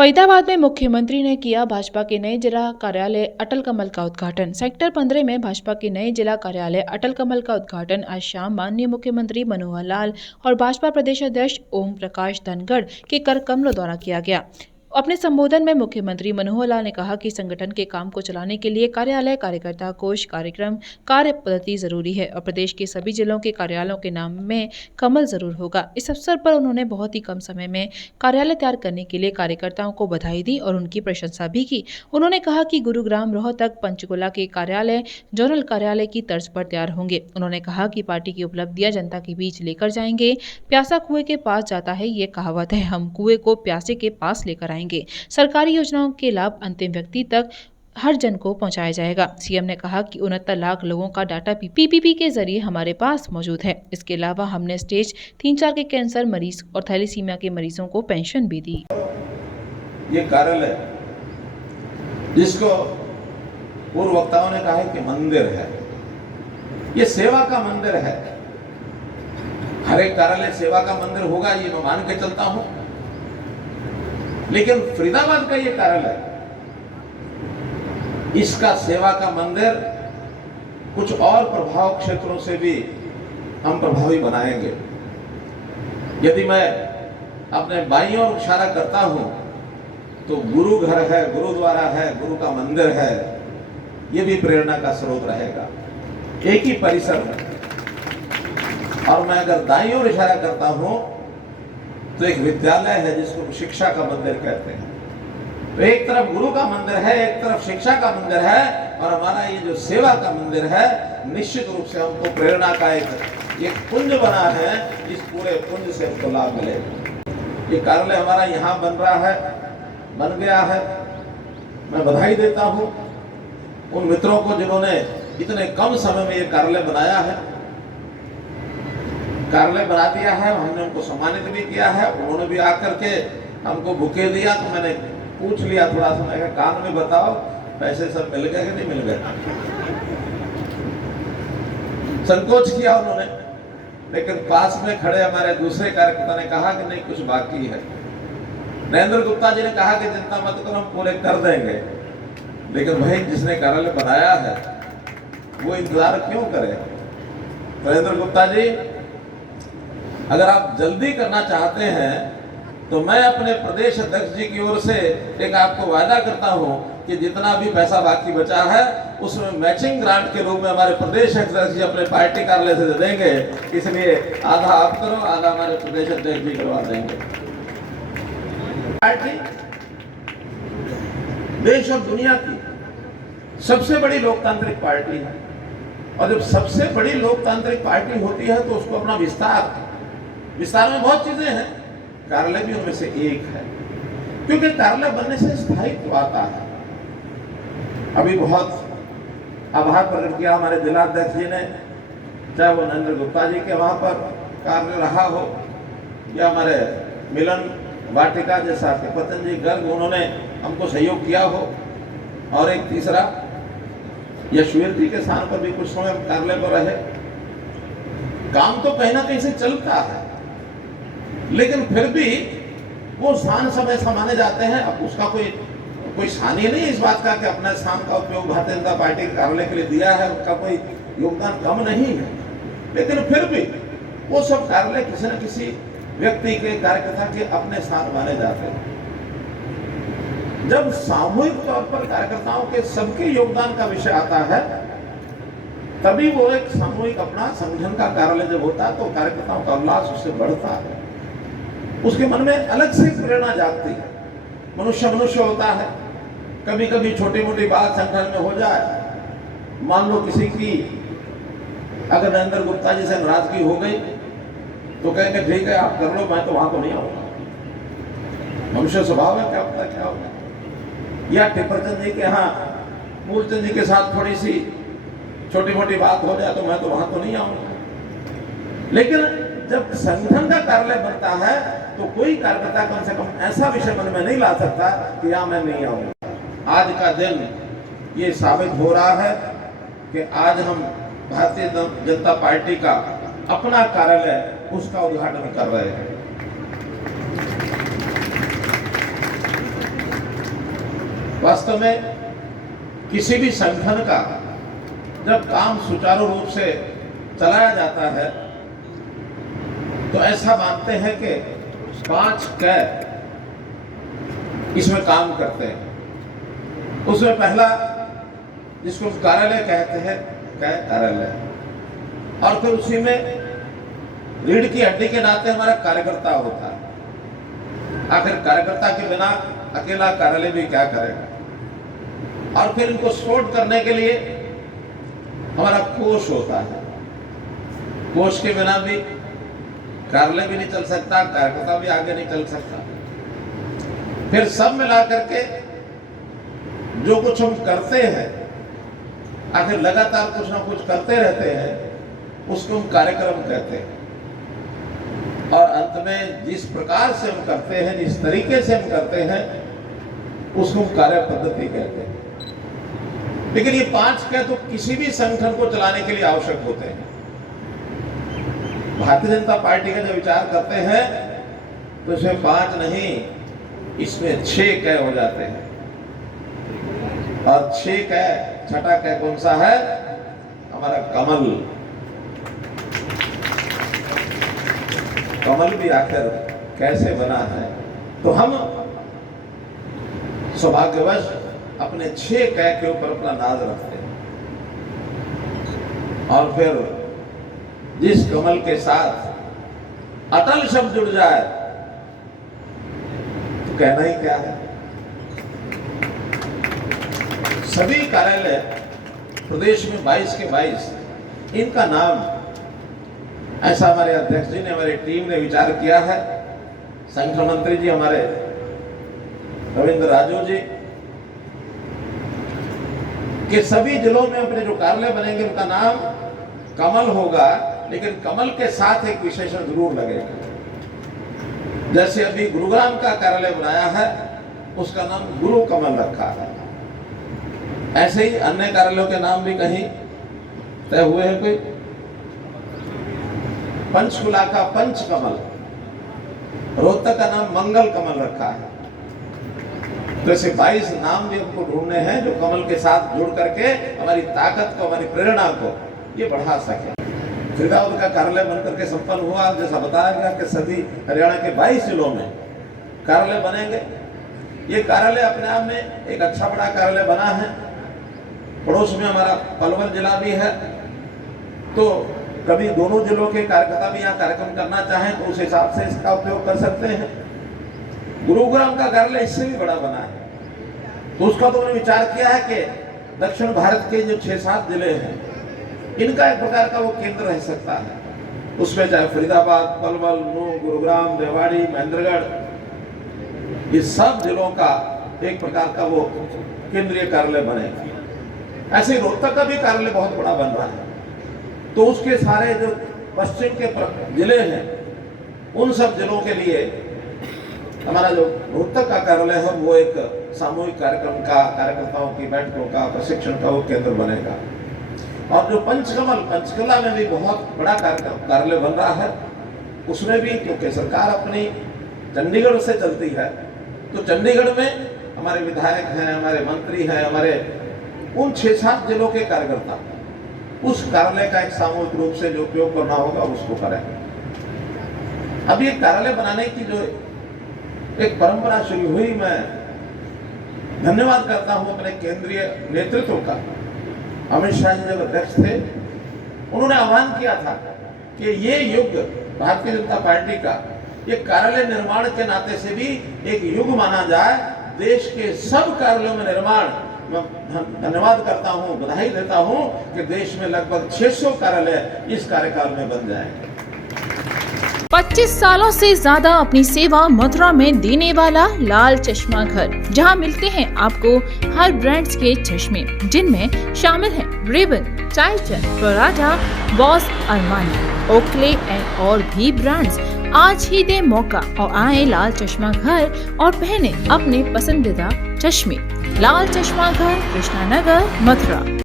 फरीदाबाद में मुख्यमंत्री ने किया भाजपा के नए जिला कार्यालय अटल कमल का उद्घाटन। सेक्टर 15 में भाजपा के नए जिला कार्यालय अटल कमल का उद्घाटन आज शाम माननीय मुख्यमंत्री मनोहर लाल और भाजपा प्रदेश अध्यक्ष ओम प्रकाश धनखड़ के कर कमलों द्वारा किया गया। अपने संबोधन में मुख्यमंत्री मनोहर लाल ने कहा कि संगठन के काम को चलाने के लिए कार्यालय, कार्यकर्ता कोष, कार्यक्रम, कार्य पद्धति जरूरी है और प्रदेश के सभी जिलों के कार्यालयों के नाम में कमल जरूर होगा। इस अवसर पर उन्होंने बहुत ही कम समय में कार्यालय तैयार करने के लिए कार्यकर्ताओं को बधाई दी और उनकी प्रशंसा भी की। उन्होंने कहा कि गुरुग्राम, रोहतक, पंचकुला के कार्यालय जोनल कार्यालय की तर्ज पर तैयार होंगे। उन्होंने कहा कि पार्टी की उपलब्धियां जनता के बीच लेकर जाएंगे। प्यासा कुएं के पास जाता है, ये कहावत है। हम कुएं को प्यासे के पास लेकर आएंगे। सरकारी योजनाओं के लाभ अंतिम व्यक्ति तक हर जन को पहुंचाया जाएगा। सीएम ने कहा कि 69 लाख लोगों का डाटा पीपीपी के जरिए हमारे पास मौजूद है। इसके अलावा हमने स्टेज 3-4 के कैंसर मरीज और थैलेसीमिया के मरीजों को पेंशन भी दी। ये कार्यालय जिसको पूर्व वक्ताओं ने कहा है कि मंदिर है, ये सेवा का मंदिर है। हर एक कार्यालय सेवा का मंदिर होगा, ये मैं मान के चलता हूं, लेकिन फरीदाबाद का ये कार्यालय, इसका सेवा का मंदिर कुछ और प्रभाव क्षेत्रों से भी हम प्रभावी बनाएंगे। यदि मैं अपने बाईं ओर इशारा करता हूं तो गुरु घर है, गुरुद्वारा है, गुरु का मंदिर है, यह भी प्रेरणा का स्रोत रहेगा। एक ही परिसर में। और मैं अगर दाईं ओर इशारा करता हूं तो एक विद्यालय है जिसको शिक्षा का मंदिर कहते हैं। तो एक तरफ गुरु का मंदिर है, एक तरफ शिक्षा का मंदिर है, और हमारा ये जो सेवा का मंदिर है, निश्चित रूप से हमको प्रेरणा का एक पुंज बना है। इस पूरे पुंज से हमको लाभ मिलेगा। ये कार्यालय हमारा यहाँ बन रहा है, बन गया है। मैं बधाई देता हूँ उन मित्रों को जिन्होंने इतने कम समय में ये कार्यालय बनाया है, कार्यालय बना दिया है। हमने उनको सम्मानित भी किया है। उन्होंने भी आकर के हमको बुके दिया, तो मैंने पूछ लिया थोड़ा सा, मैं कान में बताओ पैसे सब मिल गए कि नहीं मिल गए। संकोच किया उन्होंने, लेकिन पास में खड़े हमारे दूसरे कार्यकर्ता ने कहा कि नहीं, कुछ बाकी है। नरेंद्र गुप्ता जी ने कहा कि चिंता मत करो, हम पूरे कर देंगे। लेकिन भाई, जिसने कार्यालय बनाया है वो इंतजार क्यों करे। नरेंद्र गुप्ता जी, अगर आप जल्दी करना चाहते हैं तो मैं अपने प्रदेश अध्यक्ष जी की ओर से एक आपको वादा करता हूं कि जितना भी पैसा बाकी बचा है उसमें मैचिंग ग्रांट के रूप में हमारे प्रदेश अध्यक्ष जी अपने पार्टी कार्यालय से दे देंगे। इसलिए आधा आप करो, आधा हमारे प्रदेश अध्यक्ष जी करवा देंगे। पार्टी देश और दुनिया की सबसे बड़ी लोकतांत्रिक पार्टी है, और जब सबसे बड़ी लोकतांत्रिक पार्टी होती है तो उसको अपना विस्तार में बहुत चीजें हैं, कार्यालय भी उनमें से एक है। क्योंकि कार्यालय बनने से स्थायित्व आता है। अभी बहुत आभार प्रकट किया हमारे जिलाध्यक्ष जी ने, चाहे वो नरेंद्र गुप्ता जी के वहां पर कार्य रहा हो, या हमारे मिलन वाटिका जैसा के पतन जी गर्ग, उन्होंने हमको सहयोग किया हो, और एक तीसरा यशवीर जी के स्थान पर भी कुछ समय कार्यालय पर रहे। काम तो कहीं ना कहीं से चलता है, लेकिन फिर भी वो स्थान समय समाने जाते हैं। अब उसका कोई हानि नहीं इस बात का कि अपने स्थान का उपयोग भारतीय जनता पार्टी के कार्यालय के लिए दिया है, उसका कोई योगदान कम नहीं है। लेकिन फिर भी वो सब कार्यालय किसी न किसी व्यक्ति के, कार्यकर्ता के अपने स्थान माने जाते हैं। जब सामूहिक तौर पर कार्यकर्ताओं के सबके योगदान का विषय आता है, तभी वो एक सामूहिक अपना संगठन का कार्यालय जब होता है तो कार्यकर्ताओं का उल्लास उससे बढ़ता है। उसके मन में अलग से प्रेरणा जागती है। मनुष्य होता है, कभी कभी छोटी मोटी बात संगठन में हो जाए, मान लो किसी की अगर नरेंद्र गुप्ता जी से नाराजगी हो गई तो कहेंगे ठीक है आप कर लो, मैं तो वहां तो नहीं आऊंगा। मनुष्य स्वभाव है, क्या पता क्या होगा। या टिप्परचंद जी के यहाँ मूलचंद जी के साथ थोड़ी सी छोटी मोटी बात हो जाए तो मैं तो वहां तो नहीं आऊंगा। लेकिन जब संगठन का कार्यालय बनता है तो कोई कार्यकर्ता कम से कम ऐसा विषय मन में नहीं ला सकता कि यहाँ मैं नहीं आऊंगा। आज का दिन ये साबित हो रहा है कि आज हम भारतीय जनता पार्टी का अपना कार्यालय, उसका उद्घाटन कर रहे हैं। वास्तव में किसी भी संगठन का जब काम सुचारू रूप से चलाया जाता है तो ऐसा मानते हैं कि 5 कै इसमें काम करते हैं। उसमें पहला, जिसको कार्यालय कहते हैं, कै कार्यालय, और फिर उसी में रीढ़ की हड्डी के नाते हमारा कार्यकर्ता होता है। आखिर कार्यकर्ता के बिना अकेला कार्यालय भी क्या करेगा। और फिर इनको सपोर्ट करने के लिए हमारा कोष होता है। कोष के बिना भी कार्यालय भी नहीं चल सकता, कार्यकर्ता भी आगे नहीं चल सकता। फिर सब मिला करके जो कुछ हम करते हैं, आखिर लगातार कुछ ना कुछ करते रहते हैं, उसको हम कार्यक्रम कहते हैं। और अंत में जिस प्रकार से हम करते हैं, जिस तरीके से हम करते हैं, उसको हम कार्य पद्धति कहते हैं। लेकिन ये 5 कै तो किसी भी संगठन को चलाने के लिए आवश्यक होते हैं। भारतीय जनता पार्टी का जब विचार करते हैं तो इसमें 5 नहीं, इसमें 6 कै हो जाते हैं। और 6 कै, छठा कै कौन सा है? हमारा कमल। कमल भी आखिर कैसे बना है? तो हम सौभाग्यवश अपने 6 कै के ऊपर अपना नाज रखते हैं। और फिर जिस कमल के साथ अटल शब्द जुड़ जाए तो कहना ही क्या है। सभी कार्यालय प्रदेश में 22 के 22, इनका नाम ऐसा हमारे अध्यक्ष जी ने, हमारी टीम ने विचार किया है। संगठन मंत्री जी हमारे रविंद्र राजू जी कि सभी जिलों में अपने जो कार्यालय बनेंगे उनका नाम कमल होगा, लेकिन कमल के साथ एक विशेषण जरूर लगेगा। जैसे अभी गुरुग्राम का कार्यालय बनाया है, उसका नाम गुरु कमल रखा है। ऐसे ही अन्य कार्यालयों के नाम भी कहीं तय हुए हैं। कोई पंचकुला का पंच कमल, रोहतक का नाम मंगल कमल रखा है। तो ऐसे 22 नाम भी हमको ढूंढने हैं जो कमल के साथ जुड़ करके हमारी ताकत को, हमारी प्रेरणा को ये बढ़ा सके। फरीदाबाद का कार्यालय बनकर के संपन्न हुआ, जैसा बताया गया कि सभी हरियाणा के 22 जिलों में कार्यालय बनेंगे। ये कार्यालय अपने आप में एक अच्छा बड़ा कार्यालय बना है। पड़ोस में हमारा पलवल जिला भी है, तो कभी दोनों जिलों के कार्यकर्ता भी यहाँ कार्यक्रम करना चाहें तो उस हिसाब से इसका उपयोग कर सकते हैं। गुरुग्राम का कार्यालय इससे भी बड़ा बना है, तो उसका तो उन्होंने विचार किया है कि दक्षिण भारत के जो 6-7 जिले हैं, इनका एक प्रकार का वो केंद्र रह सकता है। उसमें चाहे फरीदाबाद, पलवल, नूंह, गुरुग्राम, रेवाड़ी, महेंद्रगढ़, ये सब जिलों का एक प्रकार का वो केंद्रीय कार्यालय बनेगा। ऐसे रोहतक का भी कार्यालय बहुत बड़ा बन रहा है, तो उसके सारे जो पश्चिम के जिले हैं, उन सब जिलों के लिए हमारा जो रोहतक का कार्यालय है वो एक सामूहिक कार्यक्रम का, कार्यकर्ताओं की बैठकों का, प्रशिक्षण का वो केंद्र बनेगा। और जो पंचकला में भी बहुत बड़ा कार्यालय बन रहा है, उसमें भी क्योंकि सरकार अपनी चंडीगढ़ से चलती है, तो चंडीगढ़ में हमारे विधायक हैं, हमारे मंत्री हैं, हमारे उन 6-7 जिलों के कार्यकर्ता उस कार्यालय का एक सामूहिक रूप से जो उपयोग करना होगा उसको करेंगे। अब ये कार्यालय बनाने की जो एक परंपरा शुरू हुई, मैं धन्यवाद करता हूं अपने केंद्रीय नेतृत्व का। अमित शाह जी जब अध्यक्ष थे, उन्होंने आह्वान किया था कि ये युग भारतीय जनता पार्टी का ये कार्यालय निर्माण के नाते से भी एक युग माना जाए। देश के सब कार्यालयों में निर्माण, मैं धन्यवाद करता हूं, बधाई देता हूं कि देश में लगभग 600 कार्यालय इस कार्यकाल में बन जाएंगे। 25 सालों से ज्यादा अपनी सेवा मथुरा में देने वाला लाल चश्मा घर, जहां मिलते हैं आपको हर ब्रांड्स के चश्मे, जिनमें शामिल हैं Ray Ban, Titan, Prada, Boss, Armani, Oakley और भी ब्रांड्स। आज ही दे मौका और आए लाल चश्मा घर और पहने अपने पसंदीदा चश्मे। लाल चश्मा घर, कृष्णा नगर, मथुरा।